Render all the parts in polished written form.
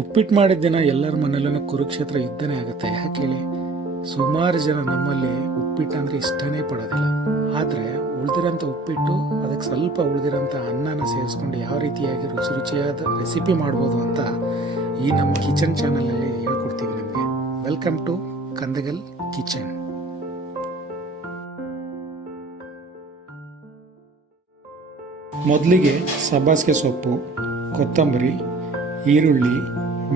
ಉಪ್ಪಿಟ್ಟು ಮಾಡಿದ ದಿನ ಎಲ್ಲರ ಮನೆಯಲ್ಲೂ ಕುರುಕ್ಷೇತ್ರ ಯುದ್ಧನೇ ಆಗುತ್ತೆ. ಯಾಕೆ ಹೇಳಿ, ಸುಮಾರು ಜನ ನಮ್ಮಲ್ಲಿ ಉಪ್ಪಿಟ್ಟು ಅಂದರೆ ಇಷ್ಟನೇ ಪಡೋದಿಲ್ಲ. ಆದರೆ ಉಳಿದಿರೋಂಥ ಉಪ್ಪಿಟ್ಟು, ಅದಕ್ಕೆ ಸ್ವಲ್ಪ ಉಳಿದಿರೋಂಥ ಅನ್ನನ ಸೇರಿಸ್ಕೊಂಡು ಯಾವ ರೀತಿಯಾಗಿ ರುಚಿಯಾದ ರೆಸಿಪಿ ಮಾಡ್ಬೋದು ಅಂತ ಈ ನಮ್ಮ ಕಿಚನ್ ಚಾನಲಲ್ಲಿ ಹೇಳ್ಕೊಡ್ತೀವಿ ನಿಮಗೆ. Welcome to Kandagal kitchen. ಮೊದಲಿಗೆ ಸಬ್ಬಾಸಿಗೆ ಸೊಪ್ಪು, ಕೊತ್ತಂಬರಿ, ಈರುಳ್ಳಿ,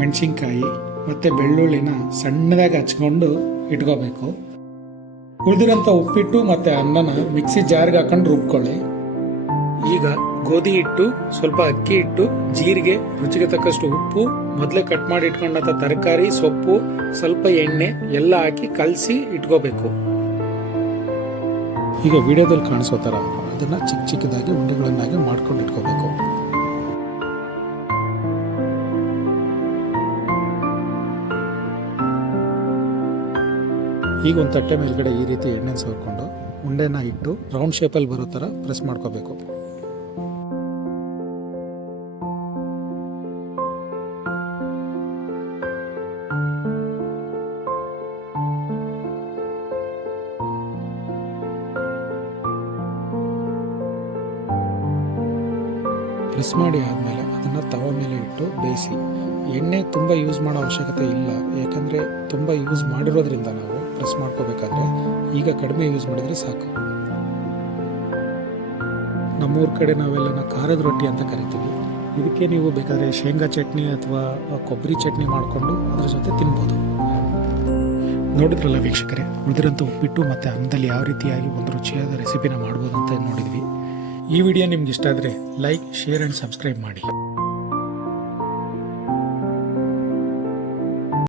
ಮೆಣಸಿನ್ಕಾಯಿ ಮತ್ತು ಬೆಳ್ಳುಳ್ಳಿನ ಸಣ್ಣದಾಗಿ ಹಚ್ಕೊಂಡು ಇಟ್ಕೋಬೇಕು. ಉಳಿದಿರೋಂಥ ಉಪ್ಪಿಟ್ಟು ಮತ್ತು ಅನ್ನನ ಮಿಕ್ಸಿ ಜಾರ್ಗೆ ಹಾಕೊಂಡು ರುಬ್ಕೊಳ್ಳಿ. ಈಗ ಗೋಧಿ ಹಿಟ್ಟು, ಸ್ವಲ್ಪ ಅಕ್ಕಿ ಹಿಟ್ಟು, ಜೀರಿಗೆ, ರುಚಿಗೆ ತಕ್ಕಷ್ಟು ಉಪ್ಪು, ಮೊದಲೇ ಕಟ್ ಮಾಡಿ ಇಟ್ಕೊಂಡಂಥ ತರಕಾರಿ, ಸೊಪ್ಪು, ಸ್ವಲ್ಪ ಎಣ್ಣೆ ಎಲ್ಲ ಹಾಕಿ ಕಲಸಿ ಇಟ್ಕೋಬೇಕು. ಈಗ ವಿಡಿಯೋದಲ್ಲಿ ಕಾಣಿಸೋ ಥರ ಅದನ್ನು ಚಿಕ್ಕ ಚಿಕ್ಕದಾಗಿ ಉಂಡೆಗಳನ್ನಾಗಿ ಮಾಡ್ಕೊಂಡು ಇಟ್ಕೋಬೇಕು. ಈಗ ಒಂದು ತಟ್ಟೆ ಮೇಲ್ಗಡೆ ಈ ರೀತಿ ಎಣ್ಣೆ ಸವರ್ಕೊಂಡು ಉಂಡೆನ ಇಟ್ಟು ರೌಂಡ್ ಶೇಪಲ್ಲಿ ಬರೋ ಥರ ಪ್ರೆಸ್ ಮಾಡ್ಕೋಬೇಕು. ಪ್ರೆಸ್ ಮಾಡಿ ಆದಮೇಲೆ ಅದನ್ನು ತವ ಮೇಲೆ ಇಟ್ಟು ಬೇಯಿಸಿ. ಎಣ್ಣೆ ತುಂಬ ಯೂಸ್ ಮಾಡೋ ಅವಶ್ಯಕತೆ ಇಲ್ಲ, ಯಾಕಂದರೆ ತುಂಬ ಯೂಸ್ ಮಾಡಿರೋದ್ರಿಂದ ನಾವು ಪ್ರೆಸ್ ಮಾಡ್ಕೋಬೇಕಾದ್ರೆ ಈಗ ಕಡಿಮೆ ಯೂಸ್ ಮಾಡಿದರೆ ಸಾಕು. ನಮ್ಮೂರ ಕಡೆ ನಾವೆಲ್ಲ ಖಾರದ ರೊಟ್ಟಿ ಅಂತ ಕರಿತೀವಿ. ಇದಕ್ಕೆ ನೀವು ಬೇಕಾದರೆ ಶೇಂಗಾ ಚಟ್ನಿ ಅಥವಾ ಕೊಬ್ಬರಿ ಚಟ್ನಿ ಮಾಡಿಕೊಂಡು ಅದರ ಜೊತೆ ತಿನ್ಬೋದು. ನೋಡಿದ್ರಲ್ಲ ವೀಕ್ಷಕರೇ, ಉಳಿದಿರೋಂಥ ಉಪ್ಪಿಟ್ಟು ಮತ್ತು ಅನ್ನದಲ್ಲಿ ಯಾವ ರೀತಿಯಾಗಿ ಒಂದು ರುಚಿಯಾದ ರೆಸಿಪಿನ ಮಾಡ್ಬೋದು ಅಂತ ನೋಡಿದ್ವಿ. ಈ ವಿಡಿಯೋ ನಿಮ್ಗೆ ಇಷ್ಟ ಆದರೆ ಲೈಕ್, ಶೇರ್ ಆ್ಯಂಡ್ ಸಬ್ಸ್ಕ್ರೈಬ್ ಮಾಡಿ.